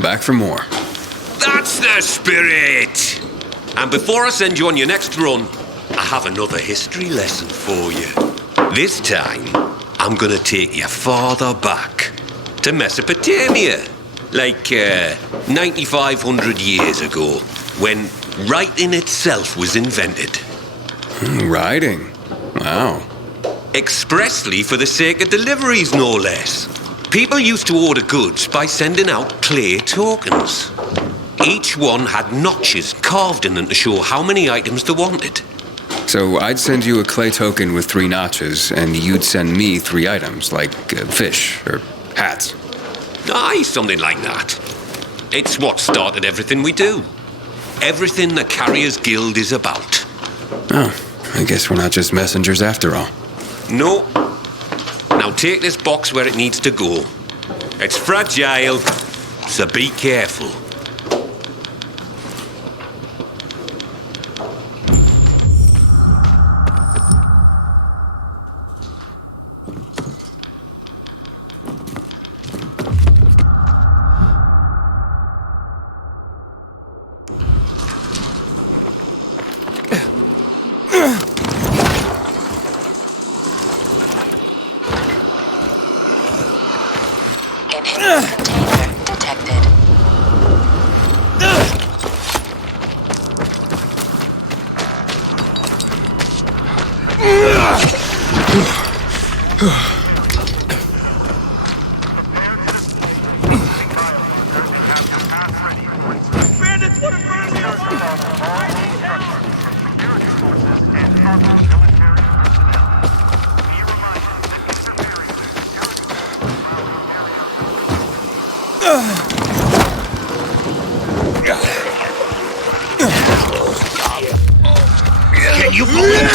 I'm back for more. That's the spirit! And before I send you on your next run, I have another history lesson for you. This time, I'm gonna take you farther back to Mesopotamia, like 9,500 years ago, when writing itself was invented. Writing? Wow. Expressly for the sake of deliveries, no less. People used to order goods by sending out clay tokens. Each one had notches carved in them to show how many items they wanted. So I'd send you a clay token with 3 notches, and you'd send me 3 items, like fish or hats. Aye, something like that. It's what started everything we do. Everything the Carriers Guild is about. Oh, I guess we're not just messengers after all. No. Now take this box where it needs to go. It's fragile, so be careful. Container detected. Can you believe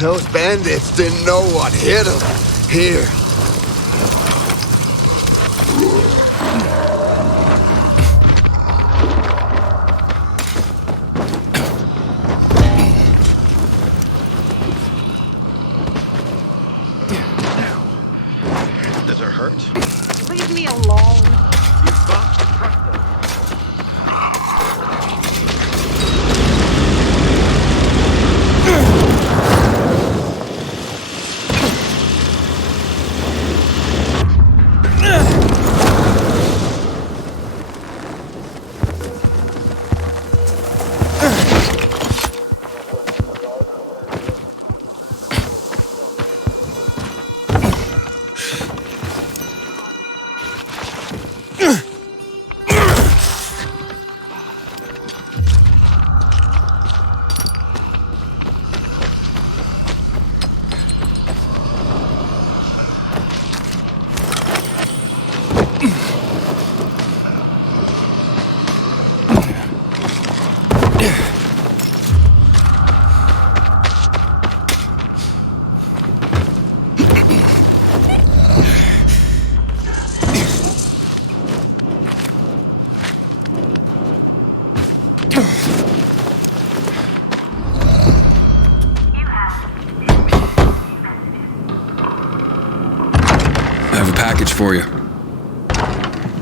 Those bandits didn't know what hit them. Here. Does it hurt? Leave me alone. You've got to trust them. Package for you.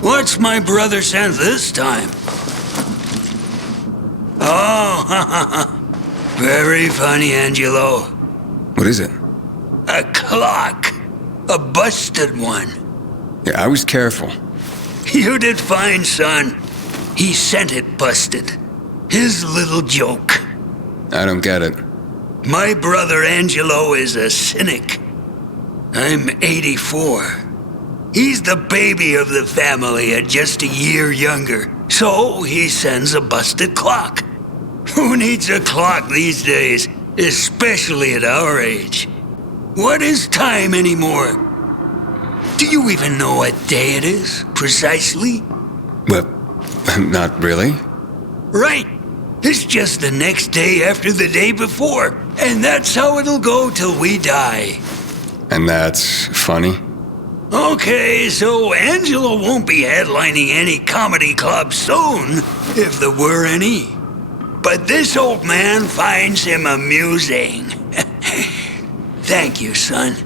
What's my brother sent this time? Oh, very funny, Angelo. What is it? A clock. A busted one. Yeah, I was careful. You did fine, son. He sent it busted. His little joke. I don't get it. My brother Angelo is a cynic. I'm 84. He's the baby of the family at just a year younger, so he sends a busted clock. Who needs a clock these days, especially at our age? What is time anymore? Do you even know what day it is, precisely? Well, not really. Right. It's just the next day after the day before, and that's how it'll go till we die. And that's funny? Okay, so Angelo won't be headlining any comedy club soon, if there were any. But this old man finds him amusing. Thank you, son.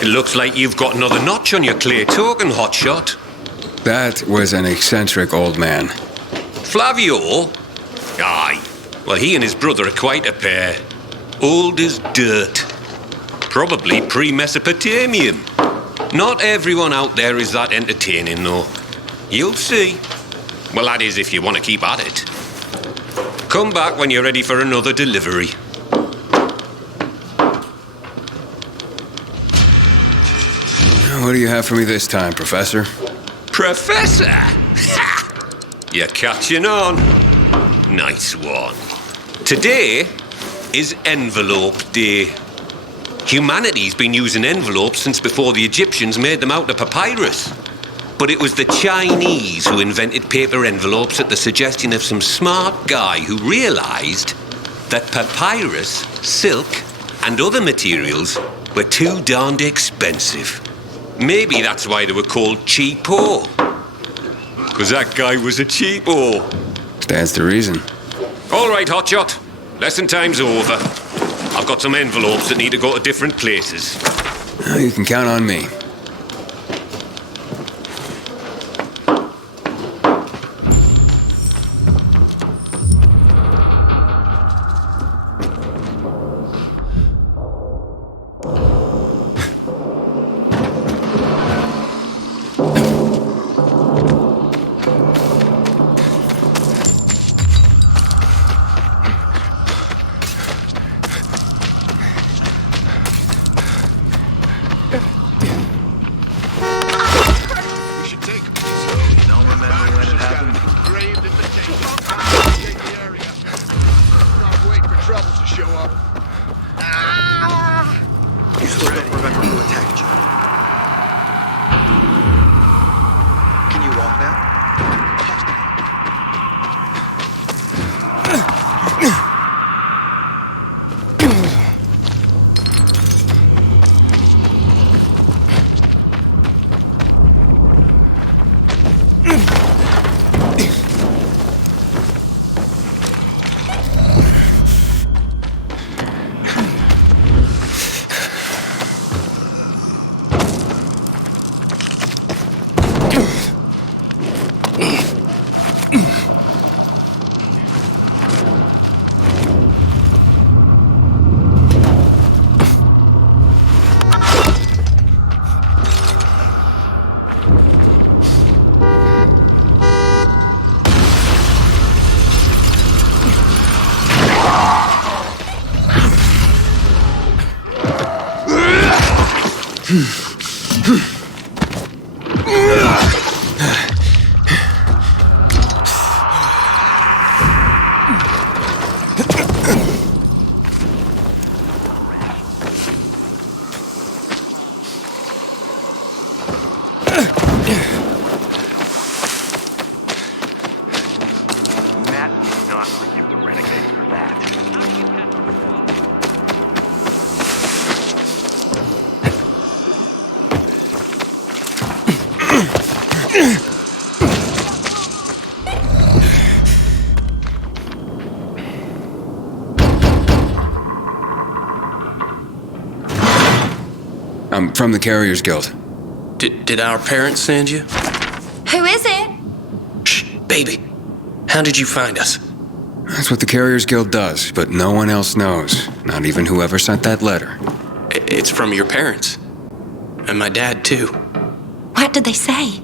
It looks like you've got another notch on your clay token, hotshot. That was an eccentric old man. Flavio? Aye. Well, he and his brother are quite a pair. Old as dirt. Probably pre-Mesopotamian. Not everyone out there is that entertaining, though. You'll see. Well, that is if you want to keep at it. Come back when you're ready for another delivery. What do you have for me this time, Professor? Professor? Ha! You're catching on. Nice one. Today is Envelope Day. Humanity's been using envelopes since before the Egyptians made them out of papyrus. But it was the Chinese who invented paper envelopes at the suggestion of some smart guy who realized that papyrus, silk, and other materials were too darned expensive. Maybe that's why they were called cheapo. Because that guy was a cheapo. Stands to reason. All right, hotshot. Lesson time's over. I've got some envelopes that need to go to different places. You can count on me. I'm from the Carriers Guild. Did our parents send you? Who is it? Shh, baby. How did you find us? That's what the Carriers Guild does, but no one else knows. Not even whoever sent that letter. It's from your parents. And my dad, too. What did they say?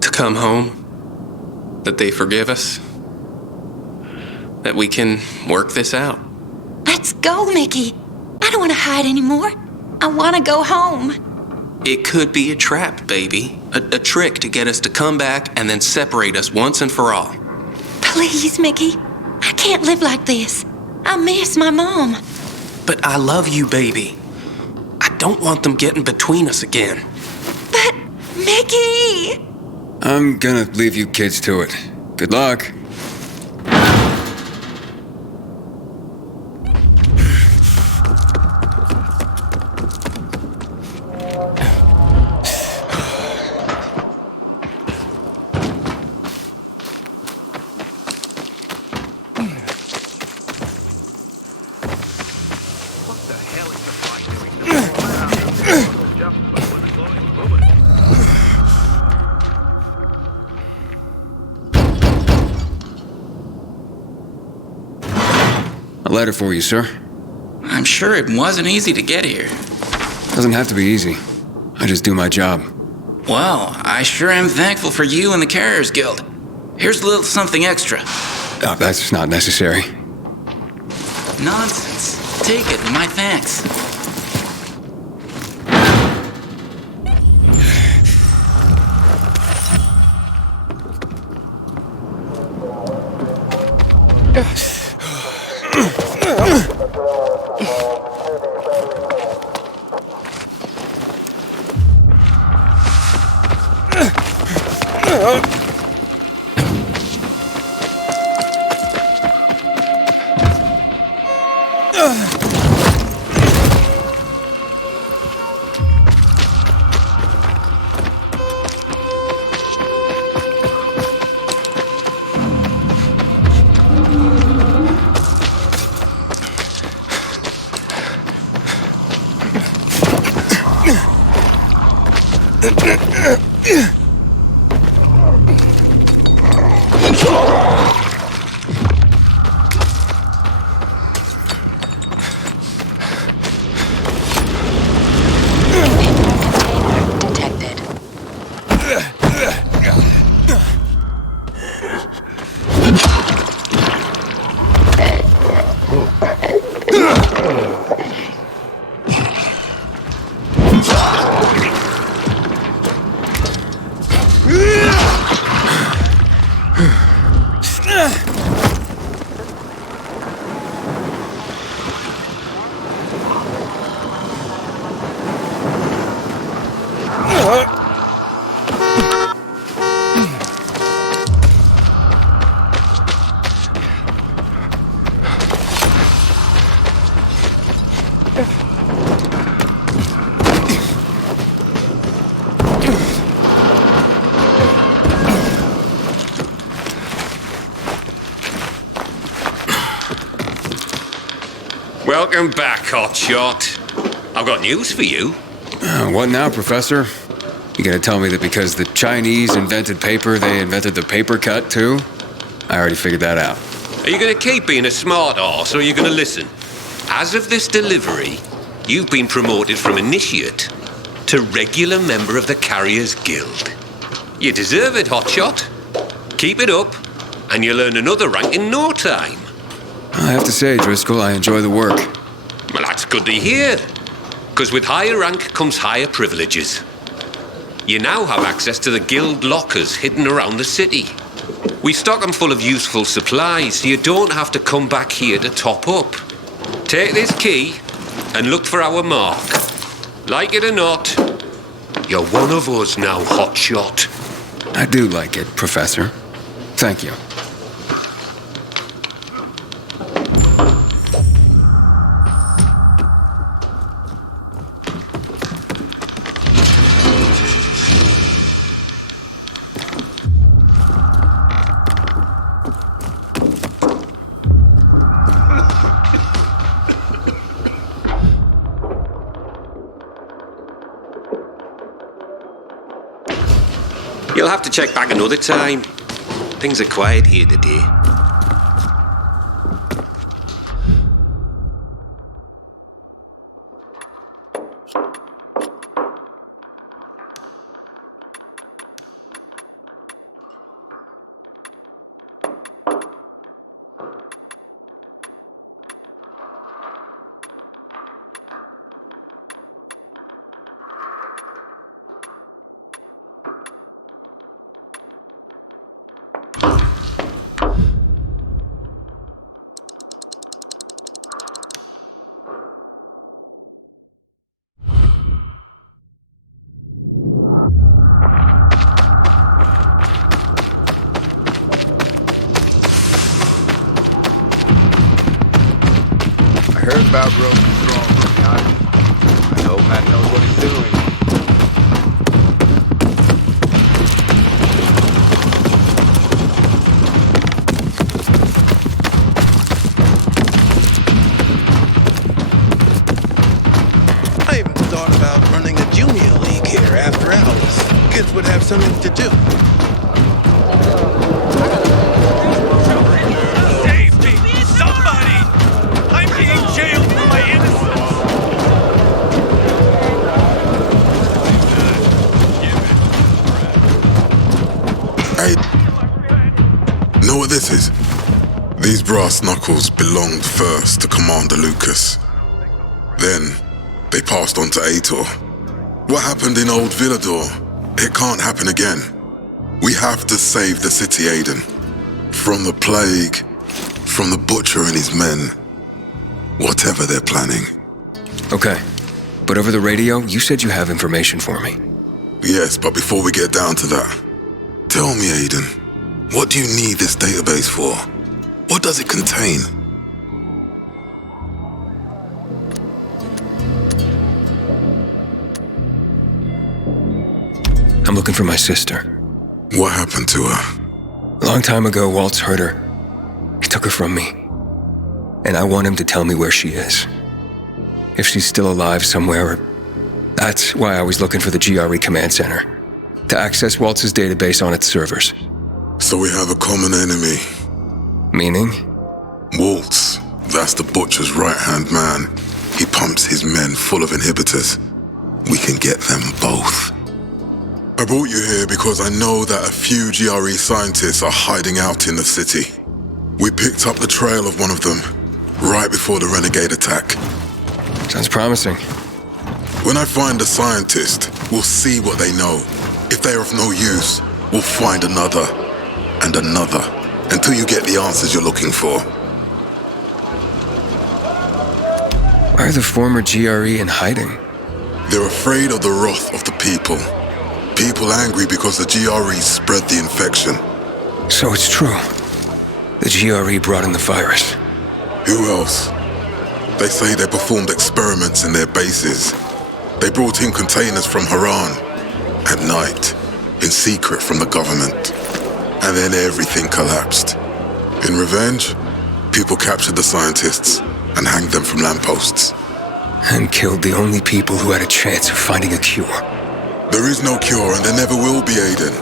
To come home. That they forgive us. That we can work this out. Let's go, Mickey. I don't want to hide anymore. I want to go home. It could be a trap, baby. A trick to get us to come back and then separate us once and for all. Please, Mickey. I can't live like this. I miss my mom. But I love you, baby. I don't want them getting between us again. But, Mickey! I'm gonna leave you kids to it. Good luck. A letter for you, sir. I'm sure it wasn't easy to get here. Doesn't have to be easy. I just do my job. Well, I sure am thankful for you and the Carriers Guild. Here's a little something extra. Oh, that's not necessary. Nonsense. Take it, my thanks. Detected. Welcome back, hotshot. I've got news for you. What now, Professor? You gonna tell me that because the Chinese invented paper, they invented the paper cut, too? I already figured that out. Are you going to keep being a smart arse, or are you going to listen? As of this delivery, you've been promoted from initiate to regular member of the Carriers Guild. You deserve it, hotshot. Keep it up, and you'll earn another rank in no time. I have to say, Driscoll, I enjoy the work. Well, that's good to hear. Because with higher rank comes higher privileges. You now have access to the guild lockers hidden around the city. We stock them full of useful supplies, so you don't have to come back here to top up. Take this key and look for our mark. Like it or not, you're one of us now, hotshot. I do like it, Professor. Thank you. You'll have to check back another time. Things are quiet here today. I heard about Road Strong. I hope Matt knows what he's doing. I even thought about running a junior league here after hours. Kids would have something to do. Save me! Somebody! I'm being jailed for my innocence! Hey, know what this is? These brass knuckles belonged first to Commander Lucas. Then, they passed on to Aitor. What happened in Old Villador? It can't happen again. We have to save the city, Aidan. From the plague, from the butcher and his men. Whatever they're planning. Okay. But over the radio, you said you have information for me. Yes, but before we get down to that, tell me, Aidan, what do you need this database for? What does it contain? I'm looking for my sister. What happened to her? A long time ago, Waltz hurt her. He took her from me. And I want him to tell me where she is. If she's still alive somewhere. That's why I was looking for the GRE command center. To access Waltz's database on its servers. So we have a common enemy. Meaning? Waltz. That's the butcher's right-hand man. He pumps his men full of inhibitors. We can get them both. I brought you here because I know that a few GRE scientists are hiding out in the city. We picked up the trail of one of them, right before the renegade attack. Sounds promising. When I find a scientist, we'll see what they know. If they are of no use, we'll find another, and another, until you get the answers you're looking for. Why are the former GRE in hiding? They're afraid of the wrath of the people. People angry because the GRE spread the infection. So it's true. The GRE brought in the virus. Who else? They say they performed experiments in their bases. They brought in containers from Haran. At night. In secret from the government. And then everything collapsed. In revenge, people captured the scientists and hanged them from lampposts. And killed the only people who had a chance of finding a cure. There is no cure and there never will be, Aidan.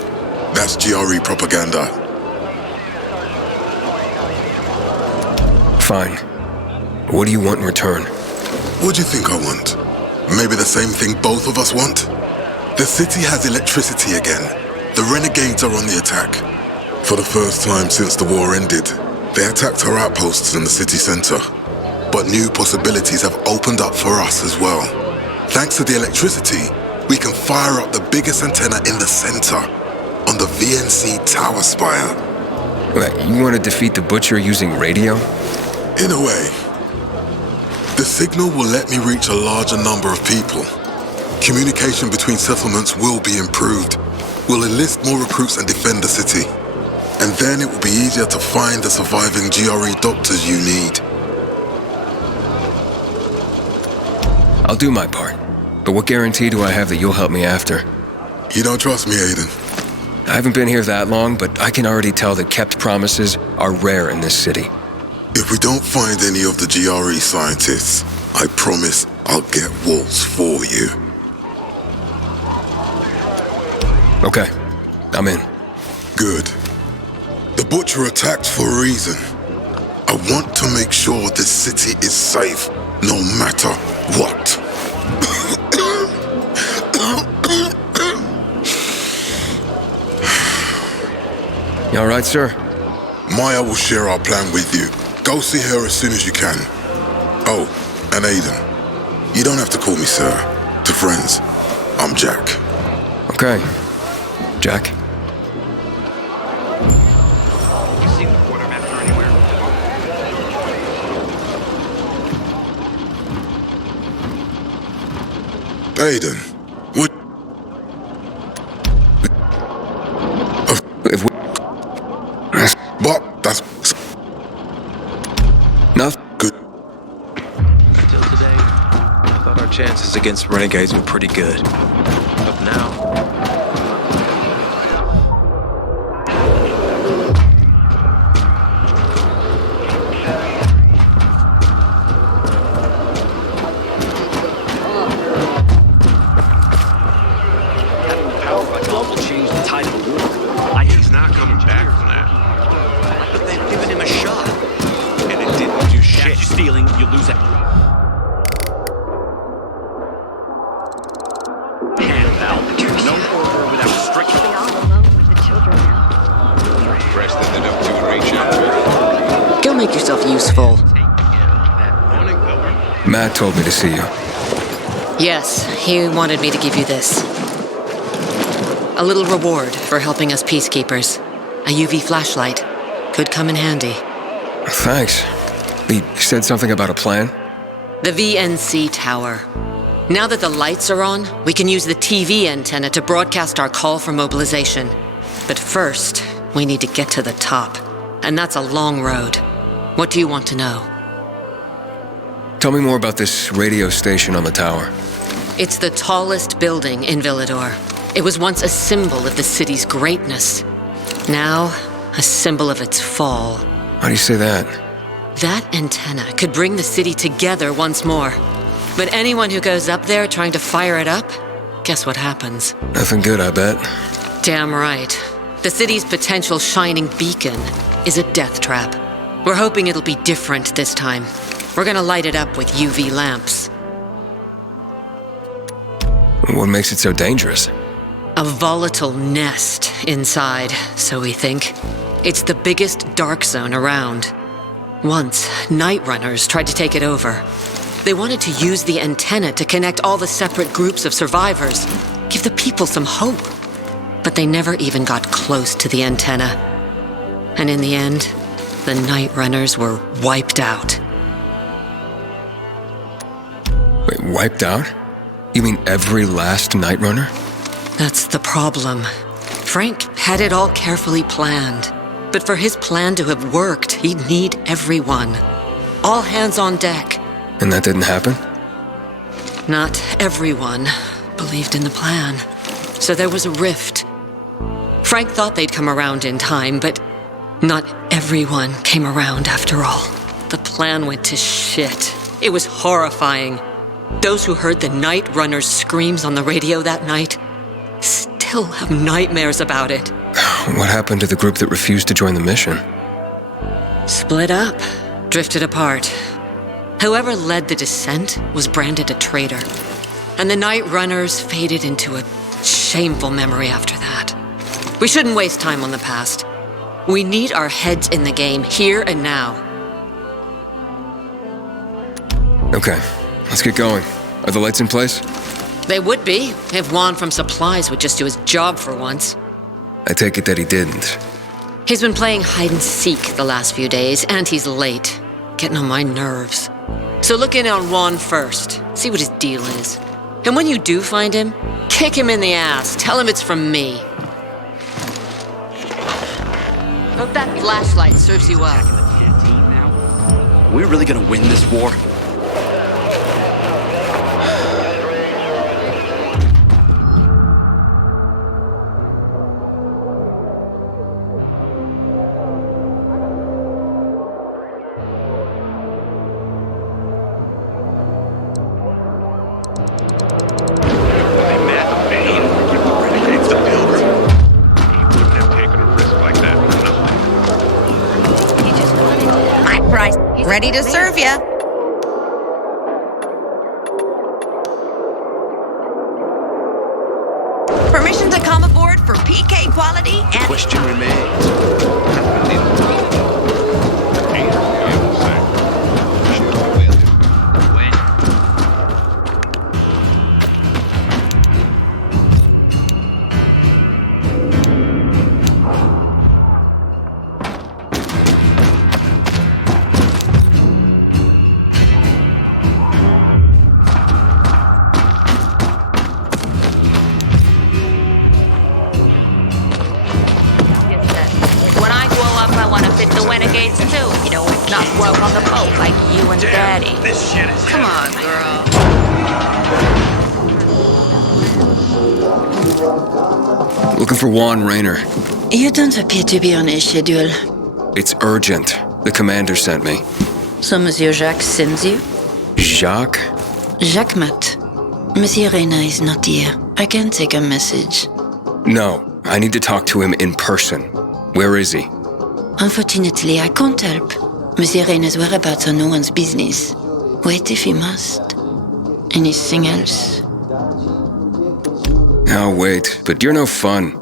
That's GRE propaganda. Fine. What do you want in return? What do you think I want? Maybe the same thing both of us want? The city has electricity again. The renegades are on the attack. For the first time since the war ended, they attacked our outposts in the city center. But new possibilities have opened up for us as well. Thanks to the electricity, we can fire up the biggest antenna in the center, on the VNC tower spire. Wait, you want to defeat the butcher using radio? In a way. The signal will let me reach a larger number of people. Communication between settlements will be improved. We'll enlist more recruits and defend the city. And then it will be easier to find the surviving GRE doctors you need. I'll do my part. But what guarantee do I have that you'll help me after? You don't trust me, Aidan? I haven't been here that long, but I can already tell that kept promises are rare in this city. If we don't find any of the GRE scientists, I promise I'll get Waltz for you. Okay. I'm in. Good. The Butcher attacked for a reason. I want to make sure this city is safe, no matter what. You all right, sir? Maya will share our plan with you. Go see her as soon as you can. Oh, and Aidan. You don't have to call me sir. To friends, I'm Jack. Okay. Jack. You seen the quartermaster anywhere? Aidan, what? If we... But that's Nothing. good. Until today, I thought our chances against renegades were pretty good. But now... He's not coming back from that. But they've given him a shot. And it didn't do shit. You're stealing, you lose it. Hand out. No order without restriction. Impressed that they don't do reach out. Go make yourself useful. Matt told me to see you. Yes, he wanted me to give you this. A little reward for helping us peacekeepers. A UV flashlight. Could come in handy. Thanks. He said something about a plan? The VNC tower. Now that the lights are on, we can use the TV antenna to broadcast our call for mobilization. But first, we need to get to the top. And that's a long road. What do you want to know? Tell me more about this radio station on the tower. It's the tallest building in Villador. It was once a symbol of the city's greatness. Now, a symbol of its fall. How do you say that? That antenna could bring the city together once more. But anyone who goes up there trying to fire it up, guess what happens? Nothing good, I bet. Damn right. The city's potential shining beacon is a death trap. We're hoping it'll be different this time. We're gonna light it up with UV lamps. What makes it so dangerous? A volatile nest inside, so we think. It's the biggest dark zone around. Once, night runners tried to take it over. They wanted to use the antenna to connect all the separate groups of survivors, give the people some hope. But they never even got close to the antenna. And in the end, the night runners were wiped out. Wait, wiped out? You mean every last night runner? That's the problem. Frank had it all carefully planned. But for his plan to have worked, he'd need everyone. All hands on deck. And that didn't happen? Not everyone believed in the plan. So there was a rift. Frank thought they'd come around in time, but not everyone came around after all. The plan went to shit. It was horrifying. Those who heard the Night Runner's screams on the radio that night still have nightmares about it. What happened to the group that refused to join the mission? Split up, drifted apart. Whoever led the descent was branded a traitor. And the Night Runners faded into a shameful memory after that. We shouldn't waste time on the past. We need our heads in the game, here and now. Okay, let's get going. Are the lights in place? They would be, if Juan from Supplies would just do his job for once. I take it that he didn't. He's been playing hide and seek the last few days, and he's late. Getting on my nerves. So look in on Juan first, see what his deal is. And when you do find him, kick him in the ass, tell him it's from me. Hope that flashlight serves you well. Are we really gonna win this war? Ready to serve ya. Permission to come aboard for PK quality and... Question remains. When I grow up, I want to fit the renegades too. You know, not work on the boat like you and Daddy. This shit is Come on, girl. Looking for Juan Rayner. You don't appear to be on a schedule. It's urgent. The commander sent me. So Monsieur Jacques sends you? Jacques? Jacques Mat. Monsieur Reyna is not here. I can take a message. No, I need to talk to him in person. Where is he? Unfortunately, I can't help. Monsieur Reyna's whereabouts are no one's business. Wait if you must. Anything else? I'll wait, but you're no fun.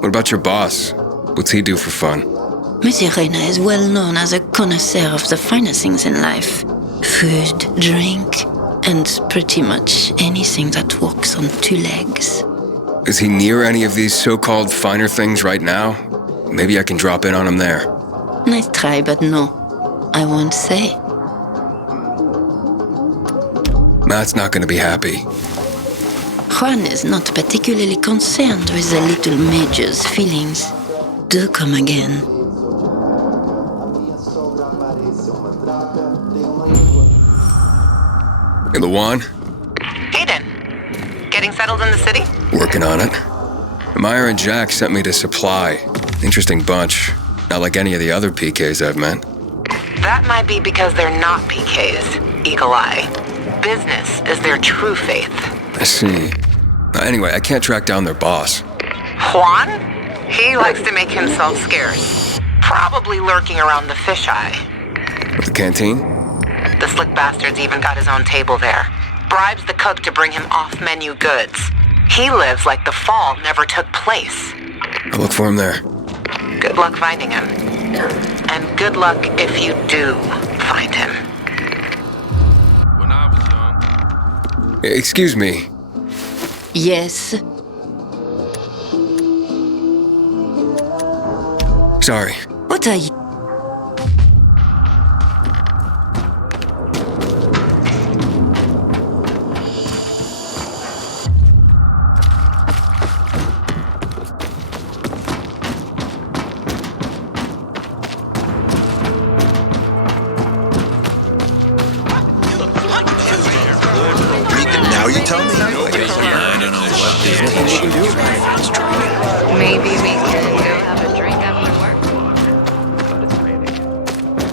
What about your boss? What's he do for fun? Monsieur Reyna is well known as a connoisseur of the finer things in life. Food, drink, and pretty much anything that walks on two legs. Is he near any of these so-called finer things right now? Maybe I can drop in on him there. Nice try, but no. I won't say. Matt's not gonna be happy. Juan is not particularly concerned with the little major's feelings. Do come again. In the Juan? Aiden, getting settled in the city? Working on it. Meyer and Jack sent me to Supply. Interesting bunch. Not like any of the other PKs I've met. That might be because they're not PKs, Eagle Eye. Business is their true faith. I see. Anyway, I can't track down their boss. Juan? He likes to make himself scarce. Probably lurking around the fisheye. With the canteen? The slick bastard's even got his own table there. Bribes the cook to bring him off-menu goods. He lives like the fall never took place. I'll look for him there. Good luck finding him. And good luck if you do find him. When I was young. Excuse me. Yes? Sorry. What are you? Now you tell me? I don't know what this is. Maybe we can go have a drink after work.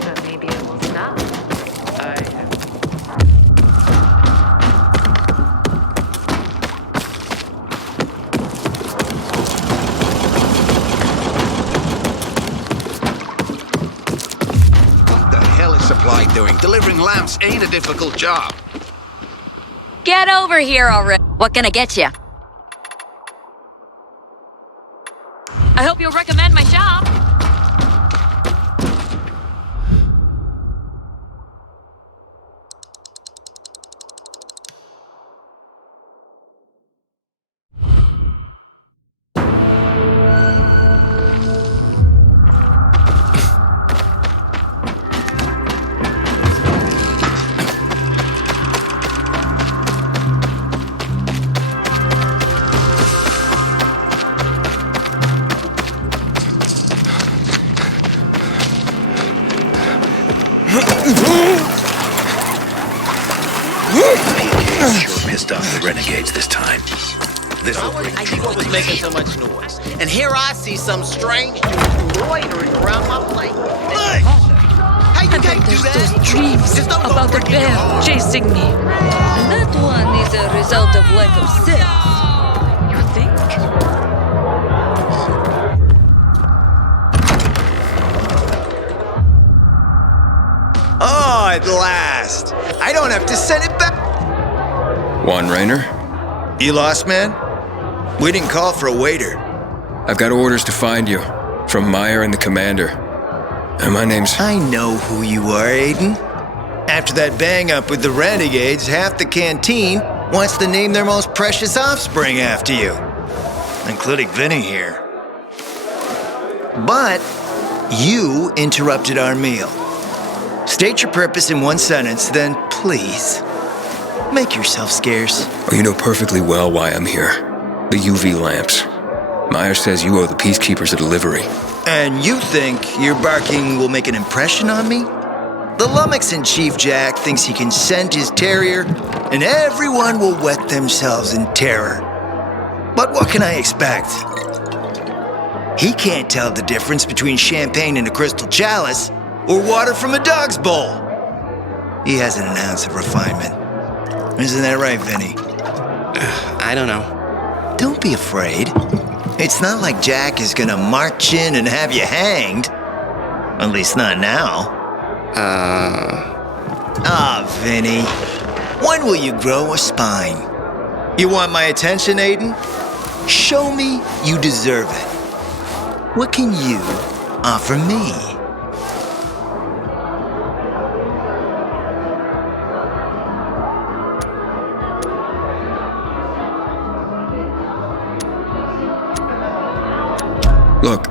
But maybe it will stop. What the hell is Supply doing? Delivering lamps ain't a difficult job. Get over here already. What can I get you? I hope you'll recommend my shop. Sure pissed off the renegades this time. This will bring What was making so much noise? And here I see some strange dude loitering around my plate. Hey! How you can't do that? Those dreams Just don't go about a breaking bear your arm. chasing me. That one is a result of lack of sense. You think? Oh, at last. I don't have to send it back. Juan Raynor? You lost, man? We didn't call for a waiter. I've got orders to find you. From Meyer and the commander. And my name's... I know who you are, Aiden. After that bang-up with the Renegades, half the canteen wants to name their most precious offspring after you. Including Vinny here. But you interrupted our meal. State your purpose in one sentence, then please, make yourself scarce. Oh, you know perfectly well why I'm here. The UV lamps. Meyer says you owe the Peacekeepers a delivery. And you think your barking will make an impression on me? The lummox-in-chief Jack thinks he can scent his terrier, and everyone will wet themselves in terror. But what can I expect? He can't tell the difference between champagne in a crystal chalice or water from a dog's bowl. He hasn't an ounce of refinement. Isn't that right, Vinny? I don't know. Don't be afraid. It's not like Jack is gonna march in and have you hanged. At least not now. Vinny. When will you grow a spine? You want my attention, Aiden? Show me you deserve it. What can you offer me? Look,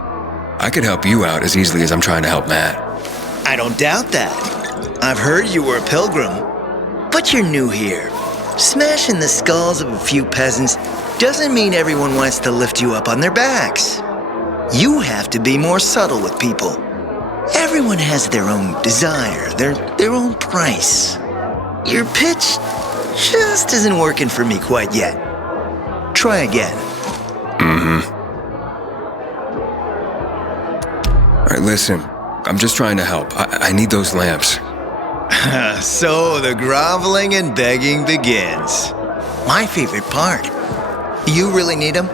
I could help you out as easily as I'm trying to help Matt. I don't doubt that. I've heard you were a pilgrim. But you're new here. Smashing the skulls of a few peasants doesn't mean everyone wants to lift you up on their backs. You have to be more subtle with people. Everyone has their own desire, their own price. Your pitch just isn't working for me quite yet. Try again. All right, listen. I'm just trying to help. I need those lamps. So the groveling and begging begins. My favorite part. You really need them?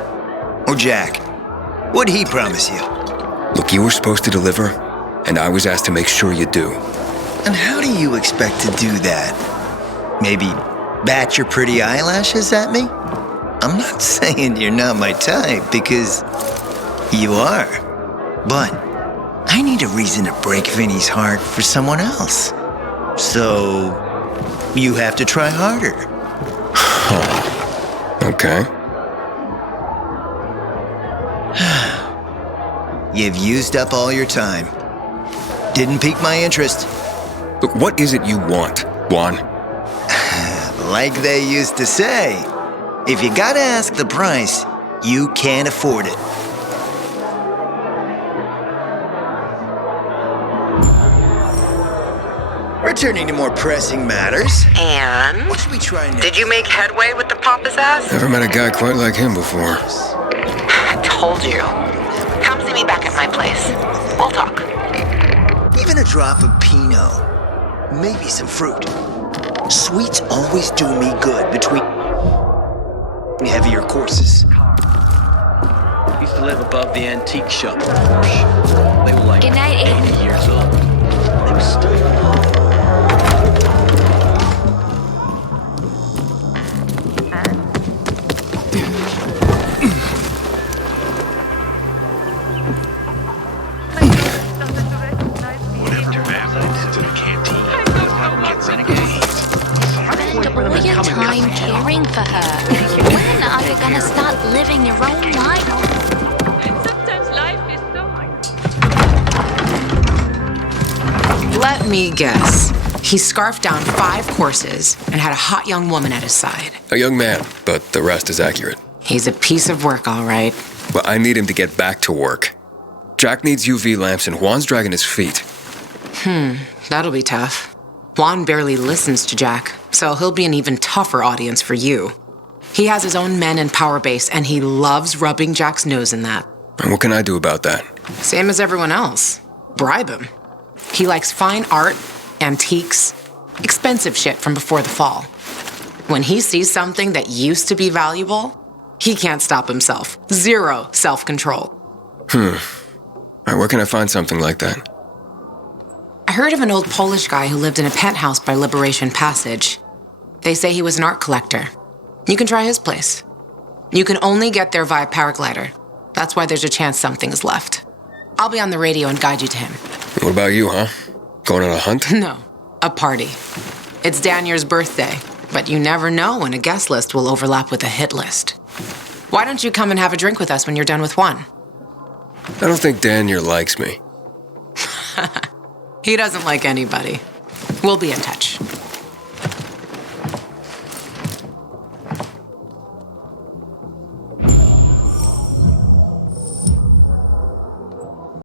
Or Jack? What'd he promise you? Look, you were supposed to deliver, and I was asked to make sure you do. And how do you expect to do that? Maybe bat your pretty eyelashes at me? I'm not saying you're not my type, because you are. But I need a reason to break Vinny's heart for someone else. So you have to try harder. Okay. You've used up all your time. Didn't pique my interest. Look, what is it you want, Juan? Like they used to say, if you gotta ask the price, you can't afford it. Returning to more pressing matters. And? What should we try next? Did you make headway with the pompous ass? Never met a guy quite like him before. I told you. Come see me back at my place. We'll talk. Even a drop of Pinot. Maybe some fruit. Sweets always do me good between heavier courses. Used to live above the antique shop. They were like Good night, 80 Aiden. years old. They were still All your time caring for her. When are you gonna start living your own life? Sometimes life is so... Let me guess. He scarfed down 5 courses and had a hot young woman at his side. A young man, but the rest is accurate. He's a piece of work, all right. Well, I need him to get back to work. Jack needs UV lamps and Juan's dragging his feet. That'll be tough. Juan barely listens to Jack, so he'll be an even tougher audience for you. He has his own men and power base, and he loves rubbing Jack's nose in that. And what can I do about that? Same as everyone else. Bribe him. He likes fine art, antiques, expensive shit from before the fall. When he sees something that used to be valuable, he can't stop himself. 0 self-control. All right, where can I find something like that? I I heard of an old Polish guy who lived in a penthouse by Liberation Passage. They say he was an art collector. You can try his place. You can only get there via paraglider. That's why there's a chance something's left. I'll be on the radio and guide you to him. What about you, huh? Going on a hunt? No, a party. It's Danier's birthday, but you never know when a guest list will overlap with a hit list. Why don't you come and have a drink with us when you're done with one? I don't think Danier likes me. He doesn't like anybody. We'll be in touch.